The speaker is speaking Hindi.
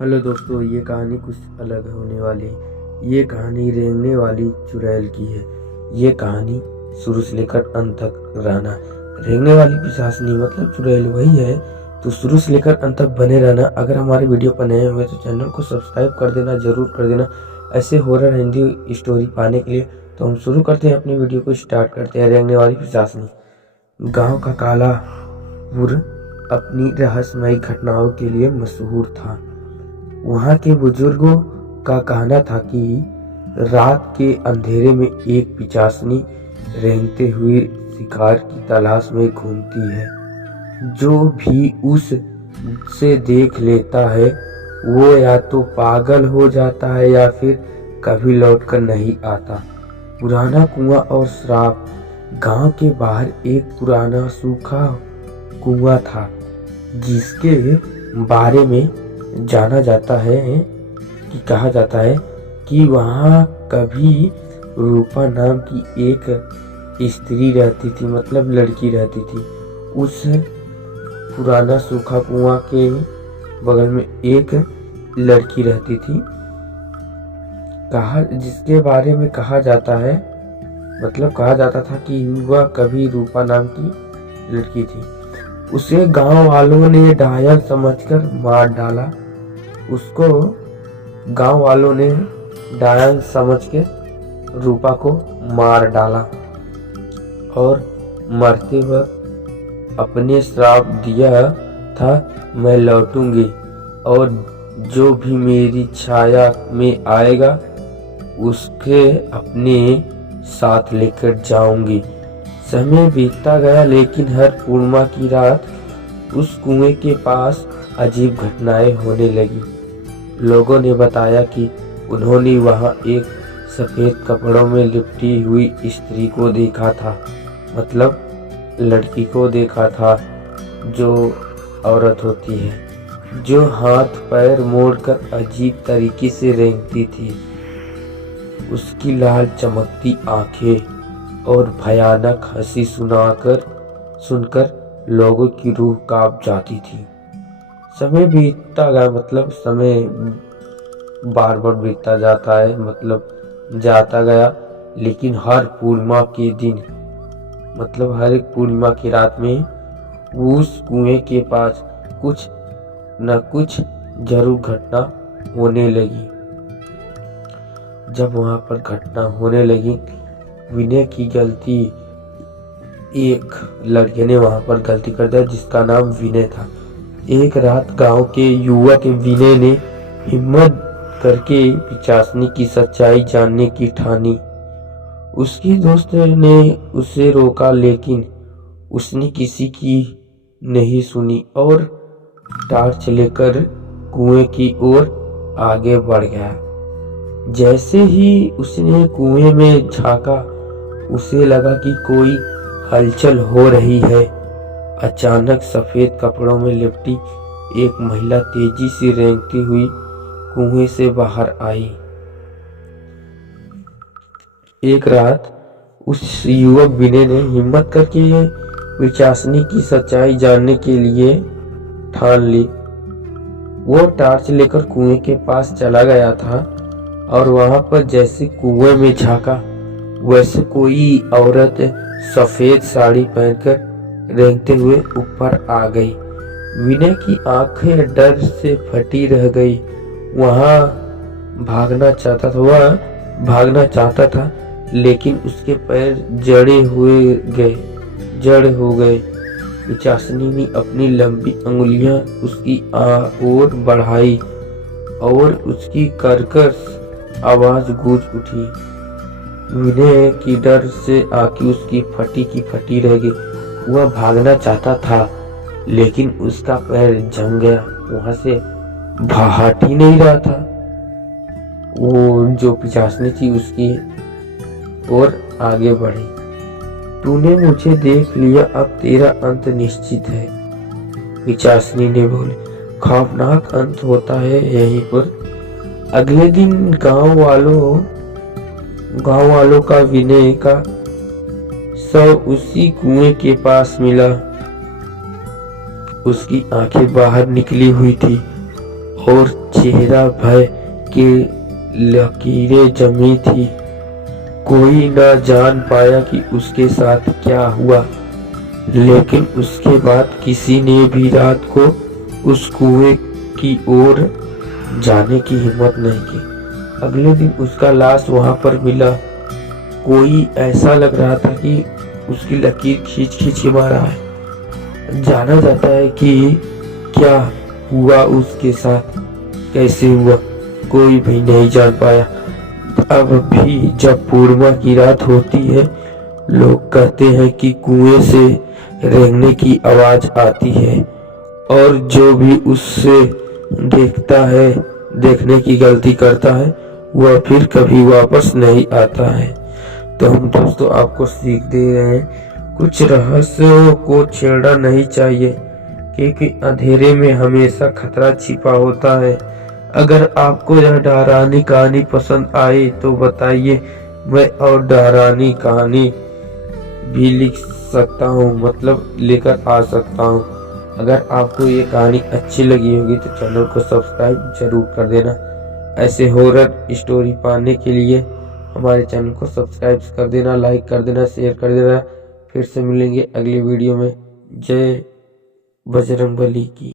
हेलो दोस्तों, ये कहानी कुछ अलग होने वाली है। ये कहानी रेंगने वाली चुड़ैल की है। ये कहानी शुरू से लेकर अंत तक रहना। रेंगने वाली पिशाचनी मतलब चुड़ैल वही है, तो शुरू से लेकर अंत तक बने रहना। अगर हमारे वीडियो पर नए हुए तो चैनल को सब्सक्राइब कर देना, जरूर कर देना ऐसे हॉरर हिंदी स्टोरी पाने के लिए। तो हम शुरू करते हैं अपनी वीडियो को, स्टार्ट करते हैं। रेंगने वाली पिशाचनी। गाँव का कालापुर अपनी रहस्यमयी घटनाओं के लिए मशहूर था। वहाँ के बुजुर्गों का कहना था कि रात के अंधेरे में एक पिशाचनी रेंगते हुए शिकार की तलाश में घूमती है। जो भी उसे देख लेता है वो या तो पागल हो जाता है या फिर कभी लौटकर नहीं आता। पुराना कुआं और श्राप। गांव के बाहर एक पुराना सूखा कुआं था जिसके बारे में जाना जाता है कि कहा जाता है कि वहाँ कभी रूपा नाम की एक स्त्री रहती थी, मतलब लड़की रहती थी। उस पुराना सूखा कुआं के बगल में एक लड़की रहती थी, जिसके बारे में कहा जाता है, मतलब कहा जाता था कि वह कभी रूपा नाम की लड़की थी। उसे गांव वालों ने डायन समझकर मार डाला। उसको गांव वालों ने डायन समझ के रूपा को मार डाला और मरते वक्त अपने श्राप दिया था, मैं लौटूंगी और जो भी मेरी छाया में आएगा उसके अपने साथ लेकर जाऊंगी। समय बीतता गया, लेकिन हर पूर्णिमा की रात उस कुएं के पास अजीब घटनाएं होने लगी। लोगों ने बताया कि उन्होंने वहां एक सफेद कपड़ों में लिपटी हुई स्त्री को देखा था, मतलब लड़की को देखा था, जो औरत होती है, जो हाथ पैर मोड़कर अजीब तरीके से रेंगती थी। उसकी लाल चमकती आंखें और भयानक हंसी सुनकर लोगों की रूह कांप जाती थी। समय बीतता गया, मतलब समय बार बार बीतता जाता है, मतलब जाता गया, लेकिन हर पूर्णिमा के दिन, मतलब हर एक पूर्णिमा की रात में उस कुएं के पास कुछ न कुछ जरूर घटना होने लगी। जब वहां पर घटना होने लगी, विनय की गलती, एक लड़के ने वहां पर गलती कर दिया जिसका नाम विनय था। एक रात गांव के युवक विनय ने हिम्मत करके पिशाचनी की सच्चाई जानने की ठानी। उसके दोस्त ने उसे रोका, लेकिन उसने किसी की नहीं सुनी और टॉर्च लेकर कुएं की ओर आगे बढ़ गया। जैसे ही उसने कुएं में झांका, उसे लगा कि कोई हलचल हो रही है। अचानक सफेद कपड़ों में लिपटी एक महिला तेजी से रेंगती हुई कुएं से बाहर आई। एक रात उस युवक विनय ने हिम्मत करके पिशाचनी की सच्चाई जानने के लिए ठान ली। वो टॉर्च लेकर कुएं के पास चला गया था और वहां पर जैसे कुएं में झांका, वैसे कोई औरत सफेद साड़ी पहनकर रेंगते हुए ऊपर आ गई। विनय की आंखें डर से फटी रह गई। वह भागना चाहता था, लेकिन उसके पैर जड़ हो गए। पिशाचनी ने अपनी लंबी अंगुलियां उसकी ओर बढ़ाई और उसकी कर्कश आवाज गूंज उठी। विनय की डर से आंखें उसकी फटी की फटी रह गई। वह भागना चाहता था, लेकिन उसका पैर जम गया, वहां से हट ही नहीं रहा था। वो जो पिशाचनी थी उसकी ओर आगे बढ़ी। तूने मुझे देख लिया, अब तेरा अंत निश्चित है, पिशाचनी ने बोले। खौफनाक अंत होता है यहीं पर। अगले दिन गांव वालों का विनय का शव उसी कुएं के पास मिला। उसकी आंखें बाहर निकली हुई थी और चेहरा भय के लकीरें जमी थी। कोई न जान पाया कि उसके साथ क्या हुआ, लेकिन उसके बाद किसी ने भी रात को उस कुएं की ओर जाने की हिम्मत नहीं की। अगले दिन उसका लाश वहां पर मिला। कोई ऐसा लग रहा था कि उसकी लकीर खींच खींच के मारा है। जाना जाता है कि क्या हुआ उसके साथ, कैसे हुआ, कोई भी नहीं जान पाया। अब भी जब पूर्णिमा की रात होती है, लोग कहते हैं कि कुएं से रेंगने की आवाज आती है, और जो भी उससे देखता है, देखने की गलती करता है, वह फिर कभी वापस नहीं आता है। तो हम दोस्तों आपको सीख दे रहे हैं, कुछ रहस्यों को छेड़ना नहीं चाहिए, क्योंकि अंधेरे में हमेशा खतरा छिपा होता है। अगर आपको यह डरावनी कहानी पसंद आई तो बताइए, मैं और डरावनी कहानी भी लिख सकता हूँ, मतलब लेकर आ सकता हूँ। अगर आपको ये कहानी अच्छी लगी होगी तो चैनल को सब्सक्राइब जरूर कर देना। ऐसे हॉरर स्टोरी पाने के लिए हमारे चैनल को सब्सक्राइब कर देना, लाइक कर देना, शेयर कर देना। फिर से मिलेंगे अगली वीडियो में। जय बजरंगबली की।